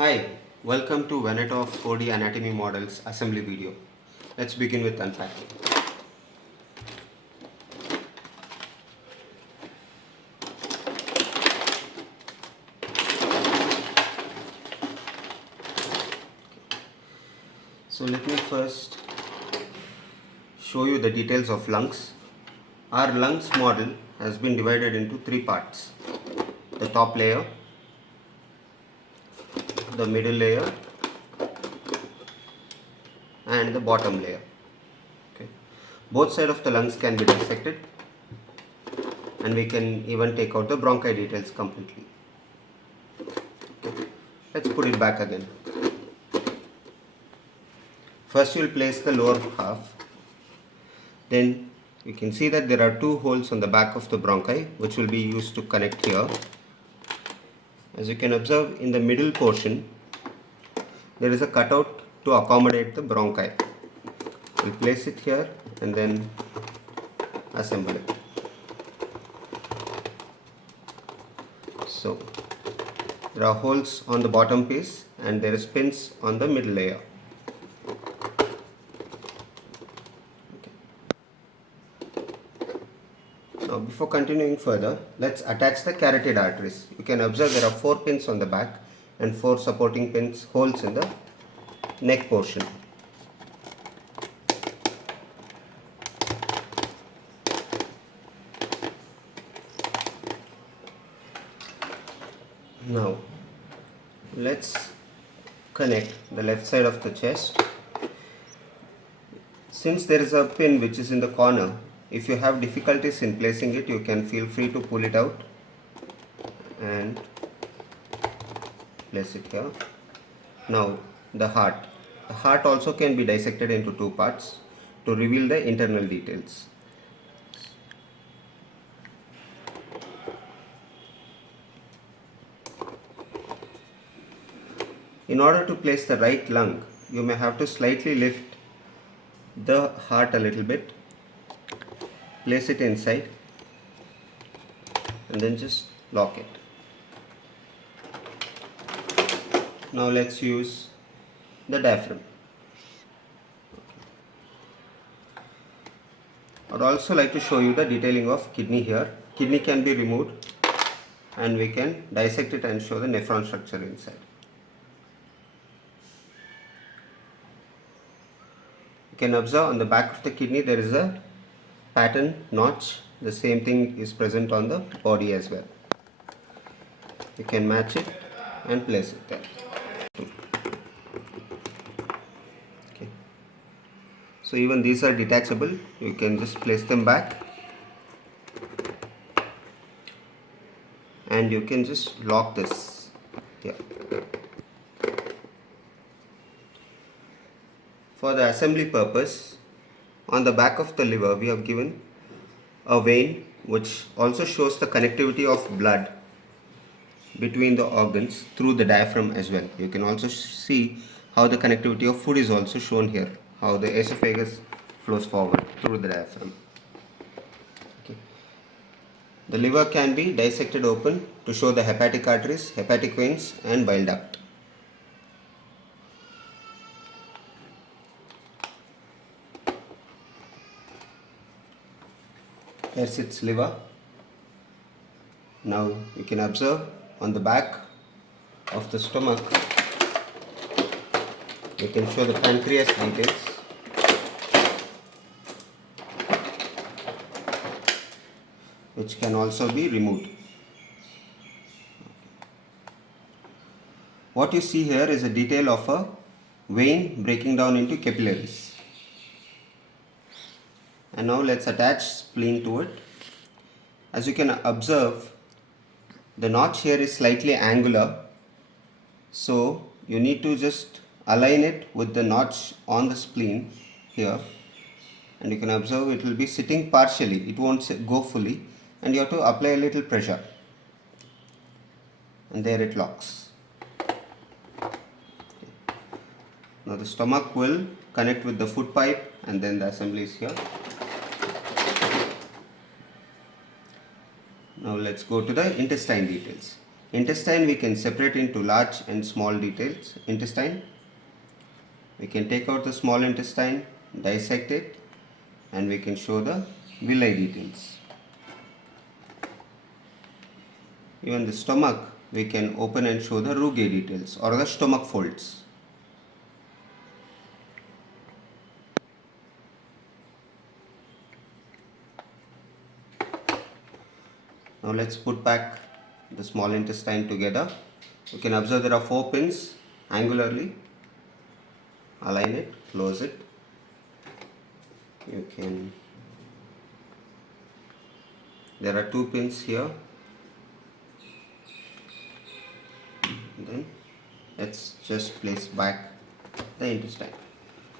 Hi, welcome to Veneto 4D Anatomy Models assembly video. Let's begin with unpacking. So let me first show you the details of lungs. Our lungs model has been divided into three parts: the top layer, the middle layer, and the bottom layer. Okay. Both sides of the lungs can be dissected, and we can even take out the bronchi details completely. Okay. Let's put it back again. First you will place the lower half. Then you can see that there are two holes on the back of the bronchi which will be used to connect here. As you can observe, in the middle portion there is a cutout to accommodate the bronchi. We'll place it here and then assemble it. So there are holes on the bottom piece and there is pins on the middle layer. Now before continuing further, let's attach the carotid arteries. You can observe there are 4 pins on the back and 4 supporting pins, holes in the neck portion. Now let's connect the left side of the chest. Since there is a pin which is in the corner, if you have difficulties in placing it, you can feel free to pull it out and place it here. Now the heart. The heart also can be dissected into two parts to reveal the internal details. In order to place the right lung, you may have to slightly lift the heart a little bit, place it inside and then just lock it. Now let's use the diaphragm. I would also like to show you the detailing of kidney here. Kidney can be removed and we can dissect it and show the nephron structure inside. You can observe on the back of the kidney there is a pattern notch. The same thing is present on the body as well. You can match it and place it there. Okay. So even these are detachable. You can just place them back and you can just lock this here. For the assembly purpose, on the back of the liver we have given a vein which also shows the connectivity of blood between the organs through the diaphragm as well. You can also see how the connectivity of food is also shown here, how the esophagus flows forward through the diaphragm. Okay. The liver can be dissected open to show the hepatic arteries, hepatic veins and bile duct. Here sits liver. Now you can observe on the back of the stomach, you can show the pancreas details. Which can also be removed. What you see here is a detail of a vein breaking down into capillaries. And now let's attach spleen to it. As you can observe, the notch here is slightly angular, so you need to just align it with the notch on the spleen here, and you can observe it will be sitting partially, it won't go fully, and you have to apply a little pressure and there it locks. Okay. Now the stomach will connect with the food pipe and then the assembly is here. Now let's go to the intestine details. Intestine we can separate into large and small details. Intestine, we can take out the small intestine, dissect it, and we can show the villi details. Even the stomach, we can open and show the rugae details or the stomach folds. Now let's put back the small intestine together. You can observe there are 4 pins angularly. Align it, close it. There are 2 pins here. Then let's just place back the intestine.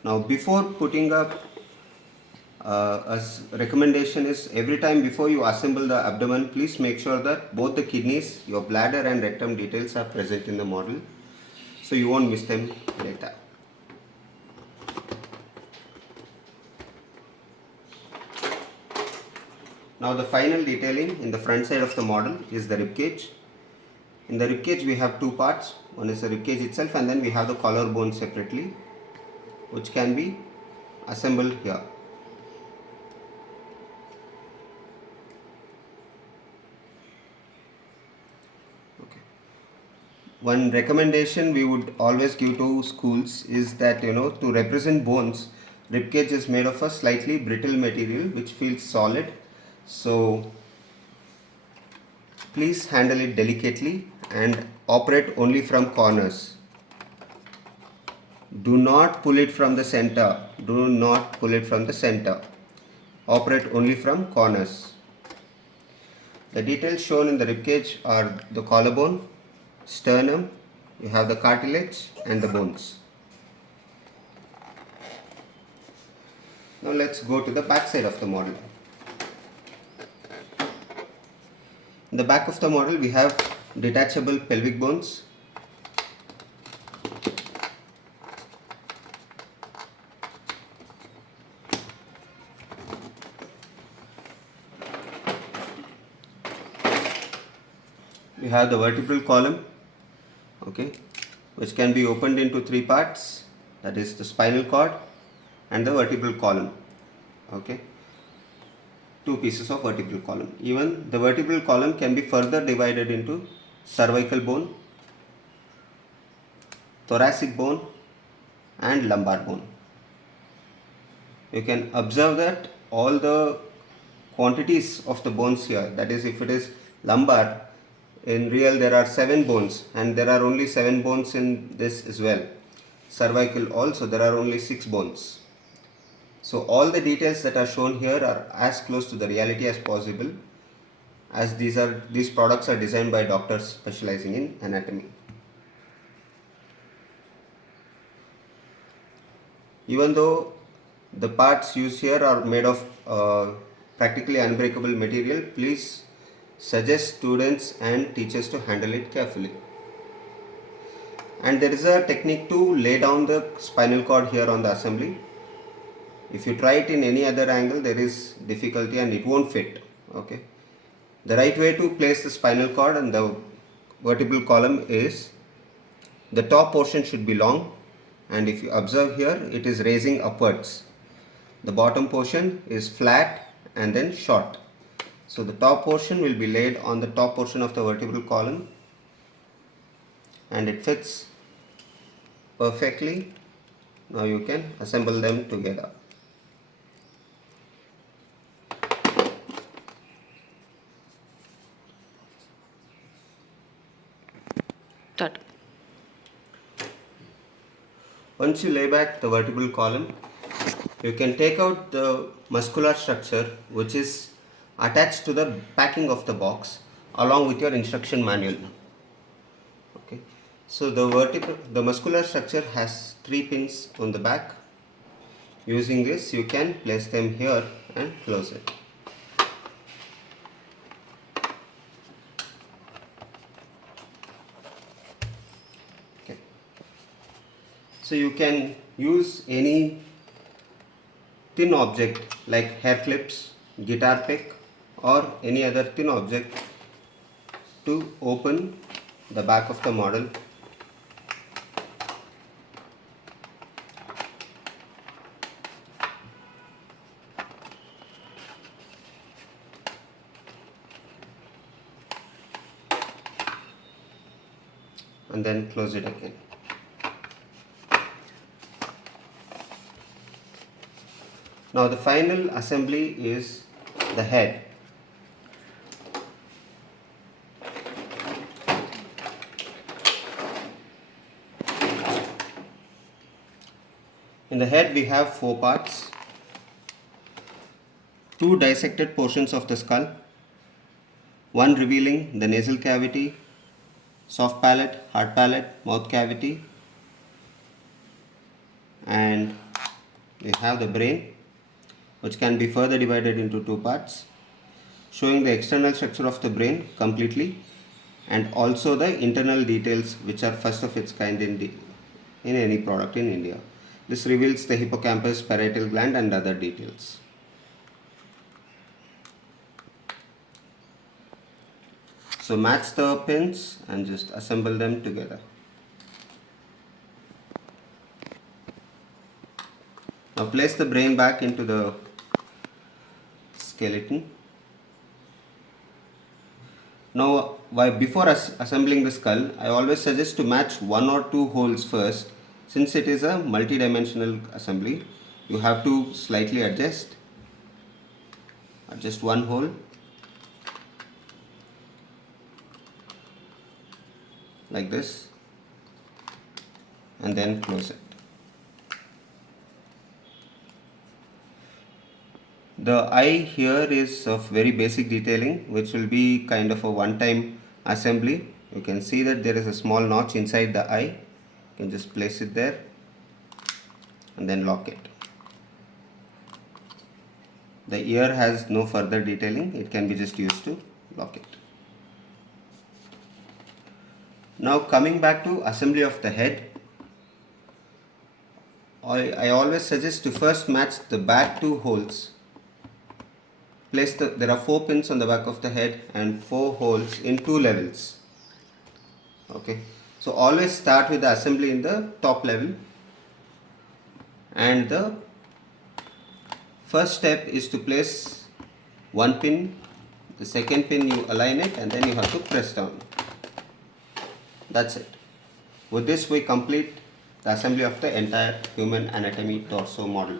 Now before putting up, a recommendation is every time before you assemble the abdomen, please make sure that both the kidneys, your bladder and rectum details are present in the model, so you won't miss them later. Now the final detailing in the front side of the model is the rib cage. In the rib cage we have 2 parts. One is the rib cage itself, and then we have the collarbone separately, which can be assembled here. One recommendation we would always give to schools is that, to represent bones, rib cage is made of a slightly brittle material which feels solid. So please handle it delicately and operate only from corners. Do not pull it from the center. Do not pull it from the center. Operate only from corners. The details shown in the rib cage are the collarbone, sternum, you have the cartilage and the bones. Now let's go to the back side of the model. In the back of the model we have detachable pelvic bones. We have the vertebral column, which can be opened into 3 parts, that is the spinal cord and the vertebral column. 2 pieces of vertebral column. Even the vertebral column can be further divided into cervical bone, thoracic bone and lumbar bone. You can observe that all the quantities of the bones here, that is, if it is lumbar, in real there are 7 bones, and there are only 7 bones in this as well. Cervical also there are only 6 bones. So all the details that are shown here are as close to the reality as possible, as these products are designed by doctors specializing in anatomy. Even though the parts used here are made of practically unbreakable material, please suggest students and teachers to handle it carefully. And there is a technique to lay down the spinal cord here on the assembly. If you try it in any other angle, there is difficulty and it won't fit. The right way to place the spinal cord and the vertebral column is, the top portion should be long, and if you observe here, it is raising upwards. The bottom portion is flat and then short. So the top portion will be laid on the top portion of the vertebral column, and it fits perfectly. Now you can assemble them together. Start. Once you lay back the vertebral column, you can take out the muscular structure which is attached to the backing of the box along with your instruction manual. So the muscular structure has 3 pins on the back. Using this, you can place them here and close it. So you can use any thin object like hair clips, guitar pick or any other thin object to open the back of the model. And then close it again. Now the final assembly is the head. In the head we have 4 parts, 2 dissected portions of the skull, one revealing the nasal cavity, soft palate, hard palate, mouth cavity, and we have the brain, which can be further divided into 2 parts, showing the external structure of the brain completely and also the internal details which are first of its kind in any product in India. This reveals the hippocampus, parietal gland and other details. So match the pins and just assemble them together. Now place the brain back into the skeleton. Now before assembling the skull, I always suggest to match 1 or 2 holes first. Since it is a multi-dimensional assembly, you have to slightly adjust one hole like this and then close it. The eye here is of very basic detailing, which will be kind of a one-time assembly. You can see that there is a small notch inside the eye. You can just place it there and then lock it. The ear has no further detailing, it can be just used to lock it. Now coming back to assembly of the head, I always suggest to first match the back 2 holes. There are 4 pins on the back of the head and 4 holes in 2 levels. Okay, so always start with the assembly in the top level, and the first step is to place 1 pin, the second pin you align it and then you have to press down. That's it. With this we complete the assembly of the entire human anatomy torso model.